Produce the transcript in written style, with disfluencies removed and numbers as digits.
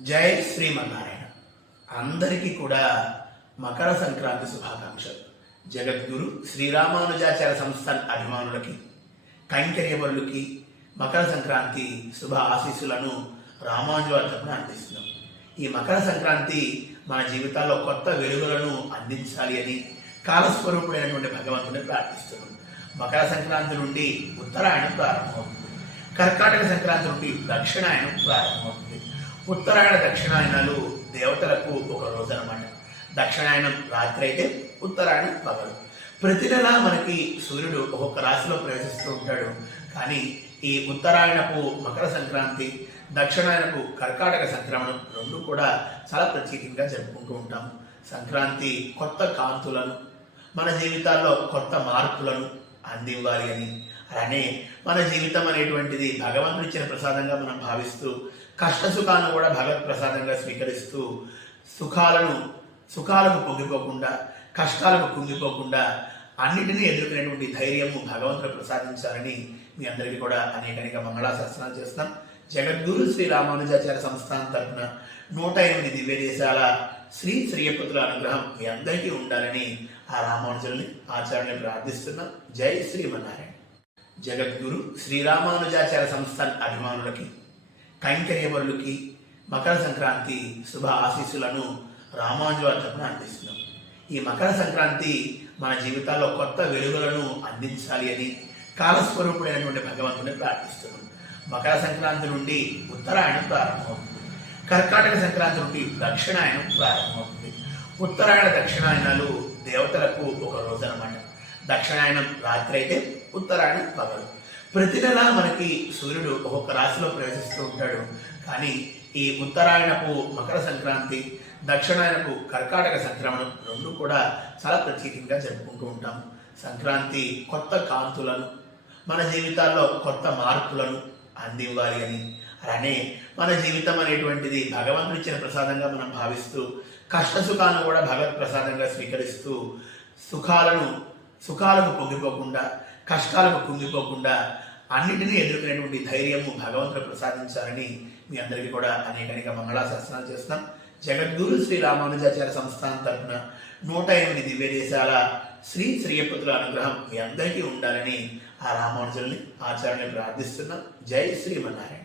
జై శ్రీమన్నారాయణ. అందరికీ కూడా మకర సంక్రాంతి శుభాకాంక్షలు. జగద్గురు శ్రీరామానుజాచార్య సంస్థాన్ అభిమానులకి, కైంకర్యపరులకి మకర సంక్రాంతి శుభ ఆశీస్సులను రామానుజుల తరపున అందిస్తున్నాం. ఈ మకర సంక్రాంతి మన జీవితాల్లో కొత్త వెలుగులను అందించాలి అని కాలస్వరూపుడైనటువంటి భగవంతుని ప్రార్థిస్తున్నాం. మకర సంక్రాంతి నుండి ఉత్తరాయణం ప్రారంభమవుతుంది. కర్కాటక సంక్రాంతి నుండి దక్షిణాయనం ప్రారంభమవుతుంది. ఉత్తరాయణ దక్షిణాయనాలు దేవతలకు ఒక రోజు అన్నమాట. దక్షిణాయనం రాత్రి అయితే ఉత్తరాయణం పగలు. ప్రతి నెల మనకి సూర్యుడు ఒక్కొక్క రాశిలో ప్రవేశిస్తూ ఉంటాడు. కానీ ఈ ఉత్తరాయణపు మకర సంక్రాంతి, దక్షిణాయనపు కర్కాటక సంక్రమణం రెండు కూడా చాలా ప్రత్యేకంగా జరుపుకుంటూ ఉంటాం. సంక్రాంతి కొత్త కాంతులను, మన జీవితాల్లో కొత్త మార్పులను అందివ్వాలి అని, అలానే మన జీవితం అనేటువంటిది భగవంతుడు ఇచ్చిన ప్రసాదంగా మనం భావిస్తూ, కష్ట సుఖాలను కూడా భగవత్ ప్రసాదంగా స్వీకరిస్తూ, సుఖాలకు పొంగిపోకుండా, కష్టాలకు కుంగిపోకుండా అన్నిటినీ ఎదుర్కొనేటువంటి ధైర్యము భగవంతుడు ప్రసాదించాలని మీ అందరికీ కూడా అనేక మంగళాశాసనాలు చేస్తున్నాం. జగద్గురు శ్రీ రామానుజాచార్య సంస్థానం తరఫున 108 దివ్య దేశాల శ్రీ శ్రీయపుత్రుల అనుగ్రహం మీ అందరికీ ఉండాలని ఆ రామానుజుల్ని ఆచార్యుని ప్రార్థిస్తున్నాం. జై శ్రీమన్నారాయణ. జగద్గురు శ్రీరామానుజాచార్య సంస్థాన్ అభిమానులకి, కైంకర్యపరులకి మకర సంక్రాంతి శుభ ఆశీస్సులను రామానుజుల తరపున అందిస్తున్నాం. ఈ మకర సంక్రాంతి మన జీవితాల్లో కొత్త వెలుగులను అందించాలి అని కాలస్వరూపుడైనటువంటి భగవంతుని ప్రార్థిస్తున్నాం. మకర సంక్రాంతి నుండి ఉత్తరాయణం ప్రారంభమవుతుంది. కర్కాటక సంక్రాంతి నుండి దక్షిణాయనం ప్రారంభమవుతుంది. ఉత్తరాయణ దక్షిణాయనాలు దేవతలకు ఒక రోజు అన్నమాట. దక్షిణాయనం రాత్రి అయితే ఉత్తరాయణం పగలు. ప్రతి నెల మనకి సూర్యుడు ఒక్కొక్క రాశిలో ప్రవేశిస్తూ ఉంటాడు. కానీ ఈ ఉత్తరాయణపు మకర సంక్రాంతి, దక్షిణాయనపు కర్కాటక సంక్రమణం రెండు కూడా చాలా ప్రత్యేకంగా జరుపుకుంటూ ఉంటాం. సంక్రాంతి కొత్త కాంతులను, మన జీవితాల్లో కొత్త మార్పులను అందివ్వాలి అని, అలానే మన జీవితం అనేటువంటిది భగవంతుడు ఇచ్చిన ప్రసాదంగా మనం భావిస్తూ, కష్ట సుఖాలను కూడా భగవత్ ప్రసాదంగా స్వీకరిస్తూ, సుఖాలకు పొంగిపోకుండా, కష్టాలకు కుంగిపోకుండా అన్నిటినీ ఎదుర్కొనేటువంటి ధైర్యము భగవంతుడు ప్రసాదించాలని మీ అందరికీ కూడా అనేక మంగళాశాసనాలు చేస్తున్నాం. జగద్గురు శ్రీ రామానుజాచార్య సంస్థానం తరఫున 108 దివ్య దేశాల శ్రీ శ్రీయపుత్రుల అనుగ్రహం మీ అందరికీ ఉండాలని ఆ రామానుజుల్ని ఆచార్యుని ప్రార్థిస్తున్నాం. జై శ్రీమన్నారాయణ.